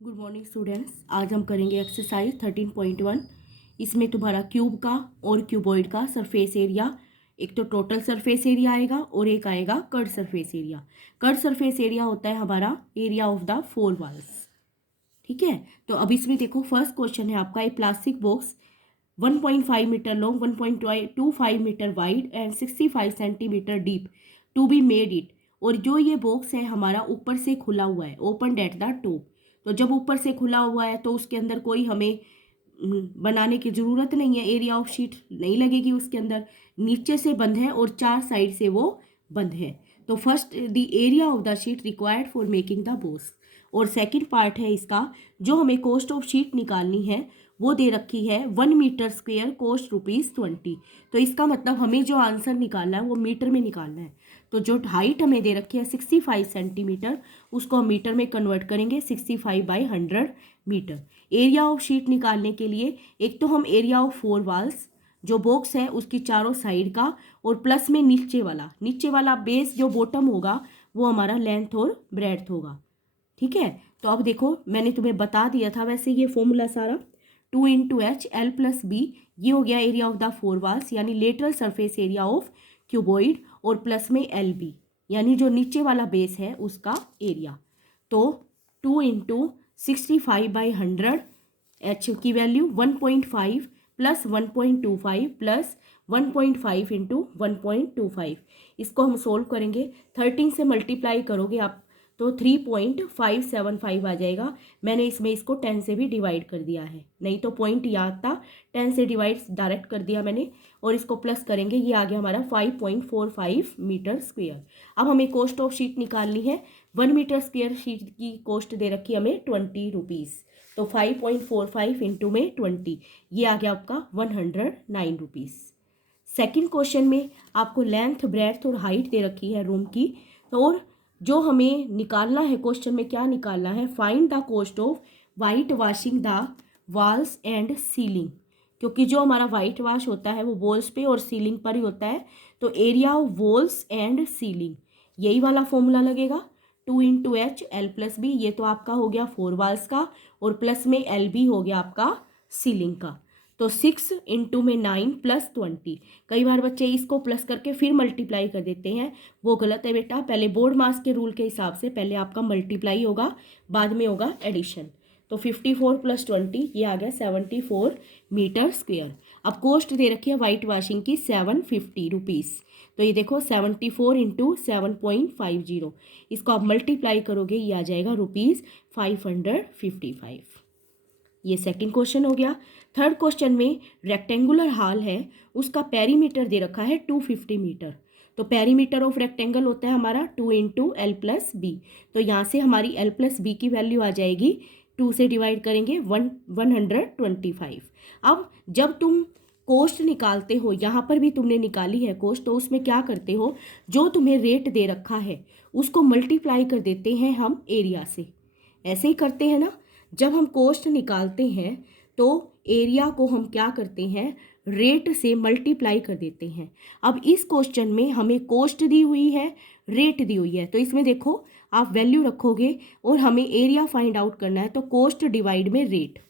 Good morning students. आज हम करेंगे एक्सरसाइज 13.1। इसमें तुम्हारा क्यूब का और क्यूबॉइड का सरफेस एरिया, एक तो टोटल सरफेस एरिया आएगा और एक आएगा curve surface area. Curve surface area होता है हमारा area of the four walls. ठीक है, तो अब इसमें देखो फर्स्ट क्वेश्चन है आपका, a plastic box 1.5 metre long, 1.25 metre wide and 65 centimetre deep to be made it. और जो ये बॉक्स है हमारा ऊपर से खुला हुआ है, ओपन एट द टॉप। तो जब ऊपर से खुला हुआ है तो उसके अंदर कोई हमें बनाने की ज़रूरत नहीं है, एरिया ऑफ शीट नहीं लगेगी उसके अंदर। नीचे से बंद है और चार साइड से वो बंद है। तो first the area of the sheet required for making the box. और सेकंड पार्ट है इसका, जो हमें कॉस्ट ऑफ शीट निकालनी है वो दे रखी है 1 मीटर स्क्वेयर कॉस्ट ₹20। तो इसका मतलब हमें जो आंसर निकालना है वो मीटर में निकालना है। तो जो हाइट हमें दे रखी है 65 सेंटीमीटर, उसको हम मीटर में कन्वर्ट करेंगे 65/100 मीटर। एरिया ऑफ शीट निकालने के लिए एक तो हम एरिया ऑफ फोर वॉल्स, जो बॉक्स है उसकी चारों साइड का, और प्लस में नीचे वाला बेस जो बॉटम होगा वो हमारा लेंथ और ब्रेड्थ होगा। ठीक है, तो अब देखो मैंने तुम्हें बता दिया था वैसे ये फॉर्मूला सारा, 2 × H L + B, ये हो गया area of the four walls यानी lateral surface area of cuboid, और प्लस में LB यानी जो नीचे वाला बेस है उसका एरिया। तो 2 × 65/100, H की वैल्यू 1.5 + 1.25 + 1.5 × 1.25। इसको हम सोल्व करेंगे, 13 से मल्टीप्लाई करोगे आप तो 3.575 आ जाएगा। मैंने इसमें इसको 10 से भी डिवाइड कर दिया है, नहीं तो पॉइंट याद था, 10 से डिवाइड डायरेक्ट कर दिया मैंने। और इसको प्लस करेंगे, ये आ गया हमारा 5.45 मीटर स्क्वेयर। अब हमें कॉस्ट ऑफ शीट निकालनी है। 1 मीटर स्क्वेयर शीट की कॉस्ट दे रखी है हमें ₹20। तो 5.45 इंटू में 20, ये आ गया आपका ₹109। सेकेंड क्वेश्चन में आपको लेंथ, ब्रेड्थ और हाइट दे रखी है रूम की। तो और जो हमें निकालना है, क्वेश्चन में क्या निकालना है, find the cost of white washing the walls and ceiling. क्योंकि जो हमारा वाइट वॉश होता है वो वॉल्स पे और सीलिंग पर ही होता है। तो area of walls and ceiling, यही वाला फॉर्मूला लगेगा, 2 × H L + B। ये तो आपका हो गया फोर वॉल्स का, और प्लस में LB हो गया आपका सीलिंग का। तो 6 × 9 + 20। कई बार बच्चे इसको प्लस करके फिर मल्टीप्लाई कर देते हैं, वो गलत है बेटा। पहले बोर्ड मास के रूल के हिसाब से पहले आपका मल्टीप्लाई होगा, बाद में होगा एडिशन। तो 54 + 20, ये आ गया 74 मीटर स्क्वेयर। अब कॉस्ट दे रखी है वाइट वॉशिंग की ₹750। तो ये देखो 74 × 7.50, इसको आप मल्टीप्लाई करोगे ये आ जाएगा ₹555। ये सेकंड क्वेश्चन हो गया। थर्ड क्वेश्चन में रेक्टेंगुलर हॉल है, उसका पेरीमीटर दे रखा है 250 मीटर। तो पेरीमीटर ऑफ रेक्टेंगल होता है हमारा 2 × L + B। तो यहाँ से हमारी L + B की वैल्यू आ जाएगी, 2 से डिवाइड करेंगे 125। अब जब तुम कॉस्ट निकालते हो, यहाँ पर भी तुमने निकाली है कॉस्ट, तो उसमें क्या करते हो, जो तुम्हें रेट दे रखा है उसको मल्टीप्लाई कर देते हैं हम एरिया से। ऐसे ही करते हैं ना, जब हम कॉस्ट निकालते हैं तो एरिया को हम क्या करते हैं, रेट से मल्टीप्लाई कर देते हैं। अब इस क्वेश्चन में हमें कॉस्ट दी हुई है, रेट दी हुई है, तो इसमें देखो आप वैल्यू रखोगे और हमें एरिया फाइंड आउट करना है, तो कॉस्ट डिवाइड में रेट।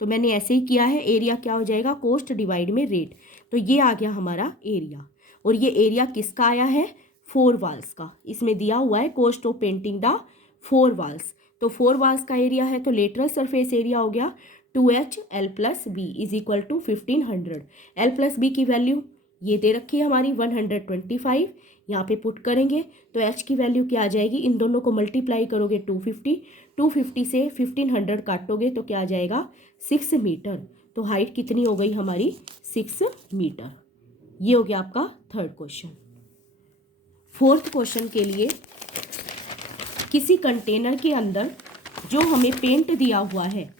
तो मैंने ऐसे ही किया है, एरिया क्या हो जाएगा, कॉस्ट डिवाइड में रेट। तो ये आ गया हमारा एरिया। और ये एरिया किसका आया है, फोर वॉल्स का। इसमें दिया हुआ है cost of painting the four walls. तो फोर वॉल्स का एरिया है, तो लेटरल सरफेस एरिया हो गया 2HL + B = 1500। L + B की वैल्यू ये दे रखी है हमारी 125, यहाँ पे पुट करेंगे तो H की वैल्यू क्या आ जाएगी, इन दोनों को मल्टीप्लाई करोगे 250 से 1500 काटोगे तो क्या आ जाएगा 6 मीटर। तो हाइट कितनी हो गई हमारी 6 मीटर। ये हो गया आपका थर्ड क्वेश्चन। फोर्थ क्वेश्चन के लिए, किसी कंटेनर के अंदर जो हमें पेंट दिया हुआ है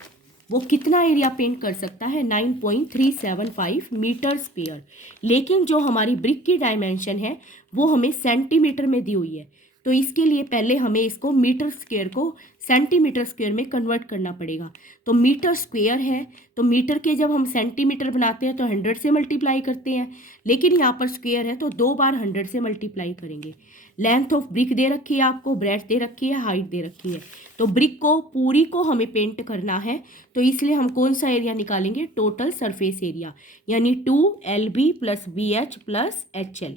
वो कितना एरिया पेंट कर सकता है, 9.375 मीटर स्क्वेयर। लेकिन जो हमारी ब्रिक की डायमेंशन है वो हमें सेंटीमीटर में दी हुई है। तो इसके लिए पहले हमें इसको मीटर स्क्वेयर को सेंटीमीटर स्क्वेयर में कन्वर्ट करना पड़ेगा। तो मीटर स्क्वेयर है, तो मीटर के जब हम सेंटीमीटर बनाते हैं तो 100 से मल्टीप्लाई करते हैं, लेकिन यहाँ पर स्क्वेयर है तो 2 बार 100 से मल्टीप्लाई करेंगे। लेंथ ऑफ ब्रिक दे रखी है आपको, ब्रेड्थ दे रखी है, हाइट दे रखी है। तो ब्रिक को पूरी को हमें पेंट करना है, तो इसलिए हम कौन सा एरिया निकालेंगे, टोटल सरफेस एरिया, यानी 2LB + BH + HL।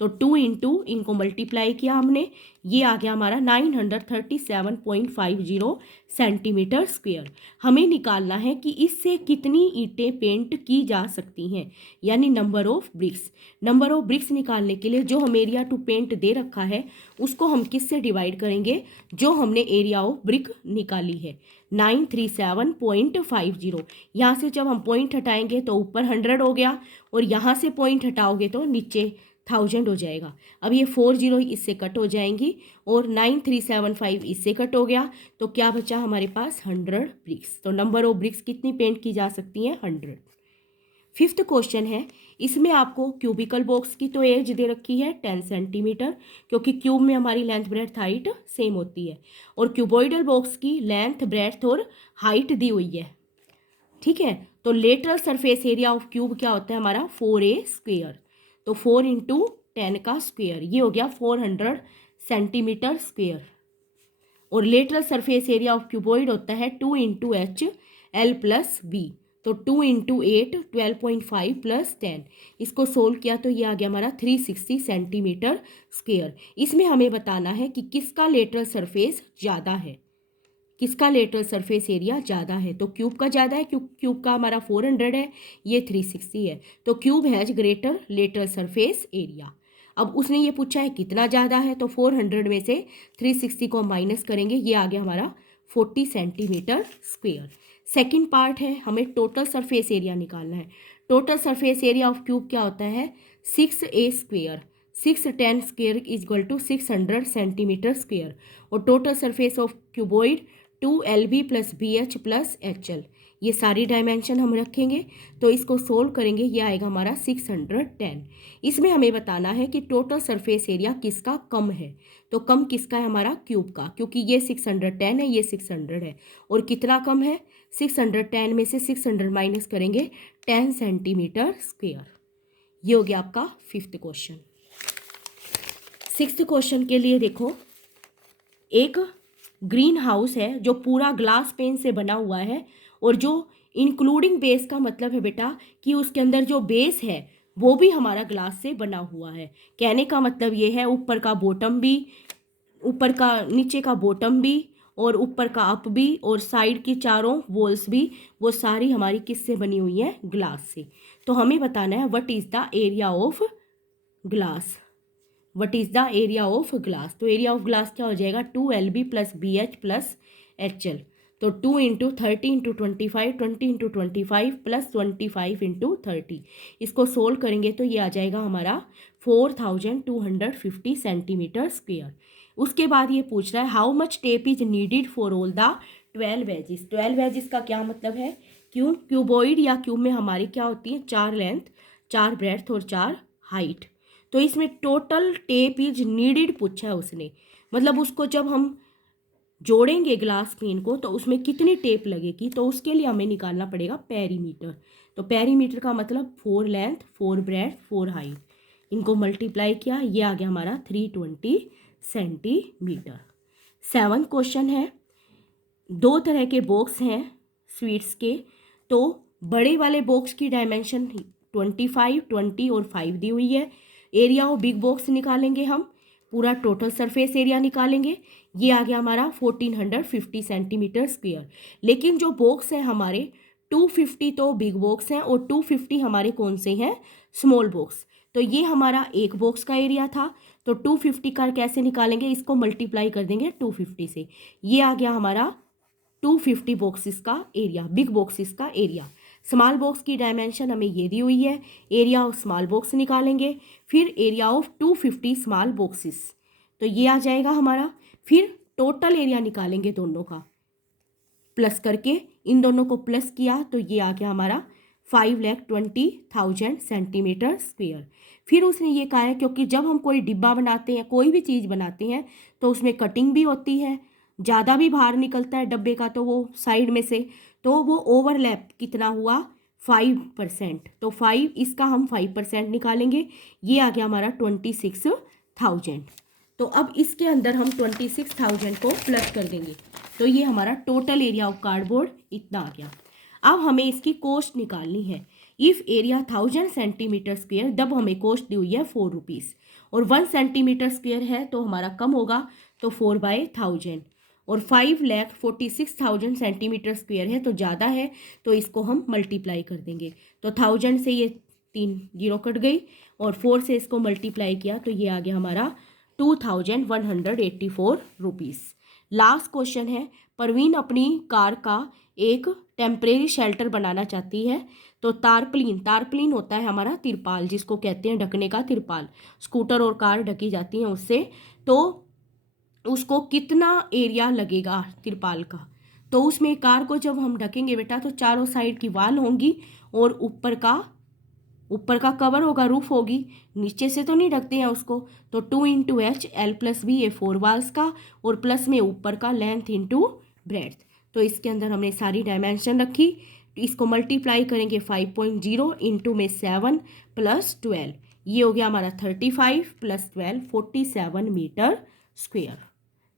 तो 2 इंटू इनको मल्टीप्लाई किया हमने, ये आ गया हमारा 937.50 सेंटीमीटर स्क्वायर। हमें निकालना है कि इससे कितनी ईंटें पेंट की जा सकती हैं, यानी number of BRICS. Number of BRICS निकालने के लिए जो हम एरिया टू पेंट दे रखा है उसको हम किससे डिवाइड करेंगे, जो हमने एरिया ऑफ ब्रिक निकाली है 937.50। यहाँ से जब हम पॉइंट हटाएंगे तो ऊपर 100 हो गया, और यहाँ से पॉइंट हटाओगे तो नीचे 1000 हो जाएगा। अब ये 40 इससे कट हो जाएंगी और 9375 इससे कट हो गया, तो क्या बचा हमारे पास 100 ब्रिक्स। तो नंबर ऑफ ब्रिक्स कितनी पेंट की जा सकती हैं, 100। फिफ्थ क्वेश्चन है, इसमें आपको क्यूबिकल बॉक्स की तो एज दे रखी है 10 सेंटीमीटर, क्योंकि क्यूब में हमारी लेंथ ब्रेड्थ हाइट सेम होती है, और क्यूबॉइडल बॉक्स की लेंथ ब्रेड्थ और हाइट दी हुई है। ठीक है, तो lateral surface area of cube क्या होता है हमारा 4A²। तो 4 इंटू 10 का स्क्वेयर, ये हो गया 400 सेंटीमीटर स्क्वेयर। और lateral surface area of cuboid होता है 2 इंटू HL + B। तो 2 इंटू 8 12.5 + 10, इसको सोल्व किया तो ये आ गया हमारा 360 सेंटीमीटर स्क्वेयर। इसमें हमें बताना है कि किसका लेटरल सरफेस ज़्यादा है, किसका लेटरल सरफेस एरिया ज़्यादा है। तो क्यूब का ज़्यादा है, क्यूब का हमारा 400 है, ये 360 है, तो cube has greater lateral surface area. अब उसने ये पूछा है कितना ज़्यादा है, तो 400 में से 360 को माइनस करेंगे, ये आ गया हमारा 40 सेंटीमीटर स्क्वेयर। सेकेंड पार्ट है, हमें टोटल सरफेस एरिया निकालना है। Total surface area of cube क्या होता है 6A²। 610 square = 600 centimetre square. और total surface of cuboid 2LB + BH + HL। ये सारी डायमेंशन हम रखेंगे, तो इसको सोल्व करेंगे, ये आएगा हमारा 610। इसमें हमें बताना है कि टोटल सरफेस एरिया किसका कम है, तो कम किसका है हमारा क्यूब का, क्योंकि ये 610 है, ये 600 है, और कितना कम है 610 में से 600 माइनस करेंगे 10 सेंटीमीटर स्क्वेयर। ये हो गया आपका फिफ्थ क्वेश्चन। सिक्स्थ क्वेश्चन के लिए देखो, एक ग्रीन हाउस है जो पूरा ग्लास पेन से बना हुआ है, और जो इंक्लूडिंग बेस का मतलब है बेटा कि उसके अंदर जो बेस है वो भी हमारा ग्लास से बना हुआ है। कहने का मतलब ये है ऊपर का बॉटम भी, ऊपर का नीचे का बॉटम भी, और ऊपर का अप भी, और साइड की चारों वॉल्स भी, वो सारी हमारी किससे बनी हुई है, ग्लास से। तो हमें बताना है what is the area of glass, what is the area of glass. तो एरिया ऑफ ग्लास क्या हो जाएगा 2LB + BH + HL। तो 2 इंटू 30 इंटू 25, 20 इंटू 25 + 25 इंटू 30, इसको सोल्व करेंगे तो ये आ जाएगा हमारा 4250 सेंटीमीटर स्क्वेयर। उसके बाद ये पूछ रहा है how much tape is needed for all the 12 ages. 12 ages का क्या मतलब है, क्यूबॉइड या क्यूब में हमारी क्या होती है 4 लेंथ, 4 ब्रेड्थ और 4 हाइट। तो इसमें टोटल टेप इज नीडेड पूछा है उसने, मतलब उसको जब हम जोड़ेंगे ग्लास पेन को तो उसमें कितनी टेप लगेगी, तो उसके लिए हमें निकालना पड़ेगा पेरीमीटर। तो पेरीमीटर का मतलब 4 लेंथ, 4 ब्रेड्थ, 4 हाइट, इनको मल्टीप्लाई किया, ये आ गया हमारा 320 सेंटीमीटर। 7th क्वेश्चन है, 2 तरह के बॉक्स हैं स्वीट्स के, तो बड़े वाले बॉक्स की डायमेंशन 25, 20 और 5 दी हुई है। एरिया ऑफ बिग बॉक्स निकालेंगे हम, पूरा टोटल सरफेस एरिया निकालेंगे, ये आ गया हमारा 1450 सेंटीमीटर स्क्वायर। लेकिन जो बॉक्स है हमारे 250 तो बिग बॉक्स हैं और 250 हमारे कौन से हैं, स्मॉल बॉक्स। तो ये हमारा एक बॉक्स का एरिया था, तो 250 का कैसे निकालेंगे, इसको मल्टीप्लाई कर देंगे 250 से, ये आ गया हमारा 250 बॉक्सेस का एरिया, बिग बॉक्सेस का एरिया। स्मॉल बॉक्स की डायमेंशन हमें ये दी हुई है, एरिया ऑफ स्मॉल बॉक्स निकालेंगे, फिर एरिया ऑफ 250 स्मॉल बॉक्सेस, तो ये आ जाएगा हमारा। फिर टोटल एरिया निकालेंगे दोनों का, प्लस करके इन दोनों को प्लस किया तो ये आ गया हमारा 5,20,000 सेंटीमीटर स्क्वायर। फिर उसने ये कहा है क्योंकि जब हम कोई डिब्बा बनाते हैं, कोई भी चीज़ बनाते हैं, तो उसमें कटिंग भी होती है, ज़्यादा भी बाहर निकलता है डब्बे का तो वो साइड में से, तो वो ओवरलैप कितना हुआ 5%, तो 5 इसका हम 5% निकालेंगे, ये आ गया हमारा 26,000। तो अब इसके अंदर हम 26,000 को प्लस कर देंगे, तो ये हमारा टोटल एरिया ऑफ कार्डबोर्ड इतना आ गया। अब हमें इसकी कॉस्ट निकालनी है। इफ़ एरिया 1000 सेंटीमीटर स्क्वेयर, तब हमें कॉस्ट दी हुई है 4 रुपीज़, और 1 सेंटीमीटर स्क्वेयर है तो हमारा कम होगा, तो 4/1000, और 5,46,000 सेंटीमीटर स्क्वेयर है तो ज़्यादा है, तो इसको हम मल्टीप्लाई कर देंगे। तो 1000 से ये 3 जीरो कट गई, और 4 से इसको मल्टीप्लाई किया तो ये आ गया हमारा 2184 रुपीज़। लास्ट क्वेश्चन है, परवीन अपनी कार का एक टेम्परेरी शेल्टर बनाना चाहती है, तो तारप्लिन होता है हमारा तिरपाल, जिसको कहते हैं ढकने का तिरपाल, स्कूटर और कार ढकी जाती हैं उससे, तो उसको कितना एरिया लगेगा तिरपाल का। तो उसमें कार को जब हम ढकेंगे बेटा, तो चारों साइड की वाल होंगी और ऊपर का कवर होगा, रूफ होगी, नीचे से तो नहीं ढकते हैं उसको। तो 2 × H L+B, ये 4 वाल्स का, और प्लस में ऊपर का लेंथ इंटू ब्रेड्थ। तो इसके अंदर हमने सारी डायमेंशन रखी, इसको मल्टीप्लाई करेंगे 5.0 इंटू में 7 + 12, ये हो गया हमारा 35 + 12 47 मीटर स्क्वेयर।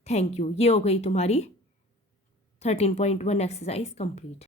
Thank you. ये हो गई तुम्हारी 13.1 एक्सरसाइज कंप्लीट।